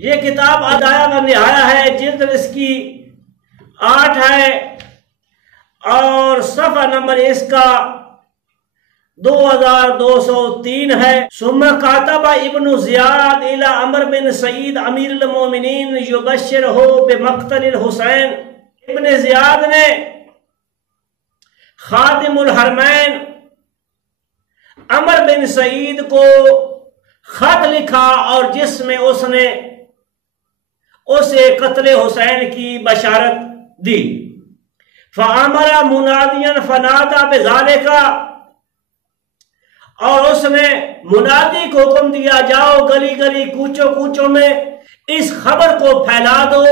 یہ کتاب البدایہ و النہایہ ہے، جلد اس کی 8 ہے اور صفحہ نمبر اس کا 2203 ہے۔ ثم کاتب ابن زیاد الى عمر بن سعید امیر المومنین یبشرہ بمقتل الحسین۔ ابن زیاد نے خادم الحرمین عمر بن سعید کو خط لکھا اور جس میں اس نے اسے قتل حسین کی بشارت دی۔ فَأَمَرَ مُنَادِيًا فَنَادَى بِذَلِكَ، اور اس نے منادی کو حکم دیا جاؤ گلی گلی کوچوں کوچوں میں اس خبر کو پھیلا دو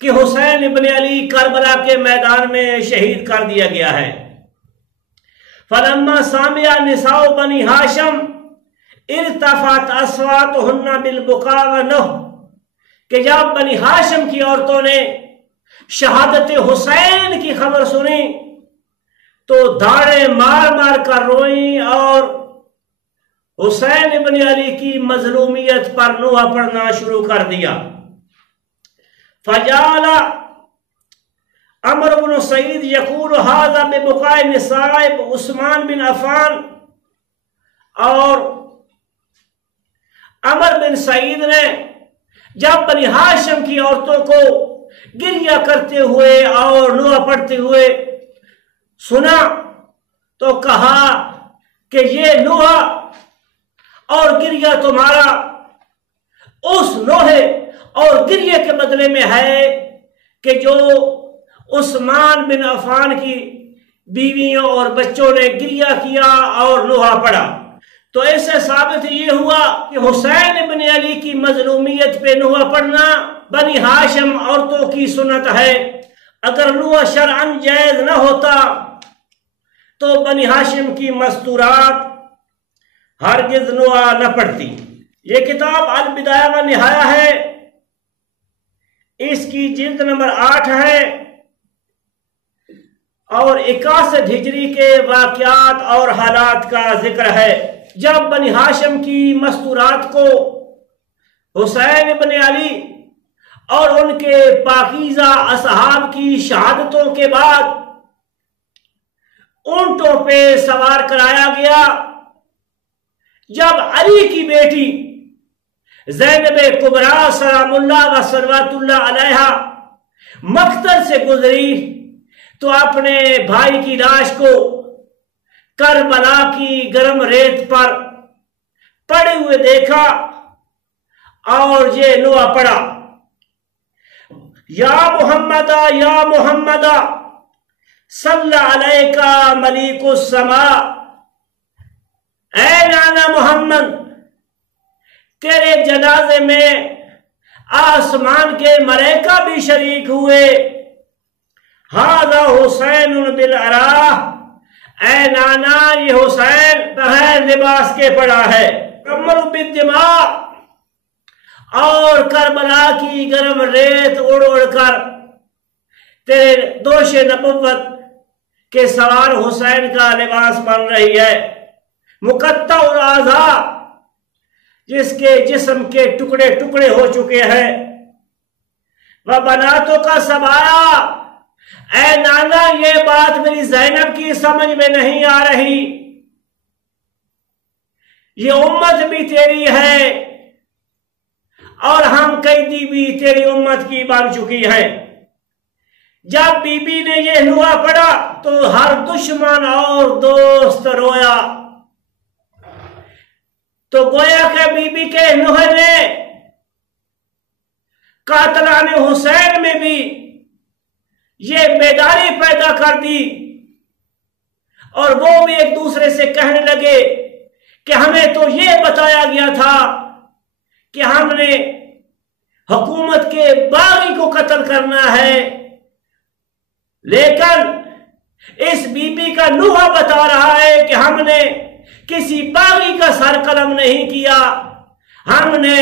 کہ حسین ابن علی کربلا کے میدان میں شہید کر دیا گیا ہے۔ فَلَمَّا سَمِعَ نِسَاءُ بَنِي ہاشم ارتفعت اصواتهن بالبكاء وَالنَّوْحِ، کہ جب بنی ہاشم کی عورتوں نے شہادت حسین کی خبر سنی تو دھاڑے مار مار کر روئیں اور حسین ابن علی کی مظلومیت پر نوحہ پڑھنا شروع کر دیا۔ فجعل عمر بن سعید یقول هذا ببكاء النساء عثمان بن عفان، اور عمر بن سعید نے جب بنی ہاشم کی عورتوں کو گریہ کرتے ہوئے اور نوحہ پڑھتے ہوئے سنا تو کہا کہ یہ نوحہ اور گریہ تمہارا اس نوحے اور گریہ کے بدلے میں ہے کہ جو عثمان بن عفان کی بیویوں اور بچوں نے گریہ کیا اور نوحہ پڑھا۔ تو ایسے ثابت یہ ہوا کہ حسین ابن علی کی مظلومیت پہ نوحہ پڑھنا بنی ہاشم عورتوں کی سنت ہے۔ اگر نوحہ شرعاً جائز نہ ہوتا تو بنی ہاشم کی مستورات ہرگز نوحہ نہ پڑھتی۔ یہ کتاب البدایہ و النہایہ ہے، اس کی جلد نمبر 8 ہے اور 61 ہجری کے واقعات اور حالات کا ذکر ہے جب بنی ہاشم کی مستورات کو حسین ابن علی اور ان کے پاکیزہ اصحاب کی شہادتوں کے بعد اونٹوں پہ سوار کرایا گیا۔ جب علی کی بیٹی زینب کبریٰ سلام اللہ و صلوات اللہ علیہا مقتل سے گزری تو اپنے بھائی کی لاش کو کربلا کی گرم ریت پر پڑے ہوئے دیکھا اور یہ نوحہ پڑھا، یا محمد صلی علیکہ ملیک السماء، اے نانا محمد تیرے جنازے میں آسمان کے ملائکہ بھی شریک ہوئے، ھذا حسین بالعراء، اے نانا یہ حسین بغیر لباس کے پڑا ہے، کمر بالدماء، اور کربلا کی گرم ریت اڑ اڑ کر تیرے دوش نبوت کے سوار حسین کا لباس بن رہی ہے، مقطع الاعضاء، جس کے جسم کے ٹکڑے ٹکڑے ہو چکے ہیں، وبناتوں کا سبایا، اے نانا یہ بات میری زینب کی سمجھ میں نہیں آ رہی، یہ امت بھی تیری ہے اور ہم قیدی بھی تیری امت کی بن چکی ہیں۔ جب بی بی نے یہ نوحہ پڑھا تو ہر دشمن اور دوست رویا، تو گویا کہ بی بی کے نوحے نے قاتلان حسین میں بھی یہ بیداری پیدا کر دی اور وہ بھی ایک دوسرے سے کہنے لگے کہ ہمیں تو یہ بتایا گیا تھا کہ ہم نے حکومت کے باغی کو قتل کرنا ہے، لیکن اس بی بی کا نوحہ بتا رہا ہے کہ ہم نے کسی باغی کا سر قلم نہیں کیا، ہم نے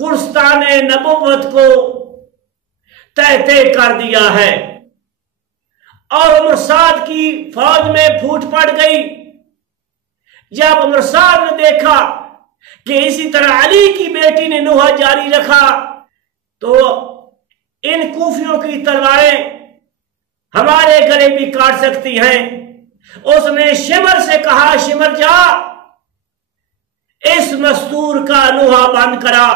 گلستان نبوت کو تہتے کر دیا ہے۔ اور عمر سعد کی فوج میں پھوٹ پڑ گئی۔ جب عمر سعد نے دیکھا کہ اسی طرح علی کی بیٹی نے نوحہ جاری رکھا تو ان کوفیوں کی تلواریں ہمارے گلے بھی کاٹ سکتی ہیں۔ اس نے شمر سے کہا، شمر جا اس مستور کا نوحہ بند کرا۔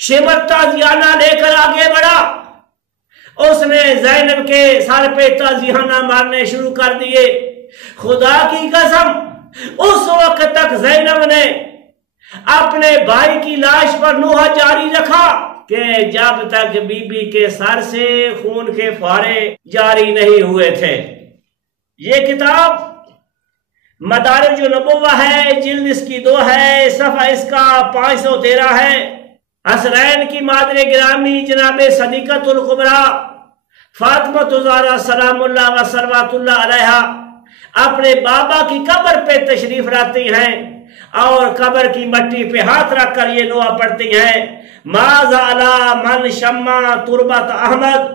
شمر تازیانہ لے کر آگے بڑھا، اس نے زینب کے سر پہ تازیانہ مارنے شروع کر دیے۔ خدا کی قسم اس وقت تک زینب نے اپنے بھائی کی لاش پر نوحہ جاری رکھا کہ جب تک بی بی کے سر سے خون کے فوارے جاری نہیں ہوئے تھے۔ یہ کتاب مدارج النبوہ ہے، جلد اس کی 2 ہے، صفحہ اس کا 513 ہے۔ حسنین کی مادر گرامی جناب صدیقۃ الکبریٰ فاطمہ الزہرا سلام اللہ و صلوات اللہ علیہا اپنے بابا کی قبر پہ تشریف لاتی ہیں اور قبر کی مٹی پہ ہاتھ رکھ کر یہ دعا پڑھتی ہیں، ماذا علی من شمع تربت احمد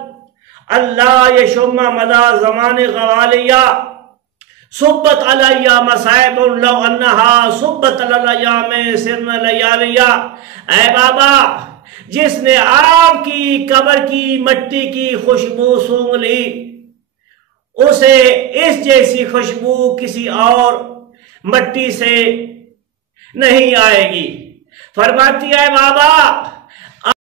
اللہ یشم مدى زمان غوالیہ صبت علیہ مصائب لو انہا صبت علیہ سرن لیالیہ۔ اے بابا، جس نے آپ کی قبر کی مٹی کی خوشبو سونگ لی اسے اس جیسی خوشبو کسی اور مٹی سے نہیں آئے گی۔ فرماتی ہے بابا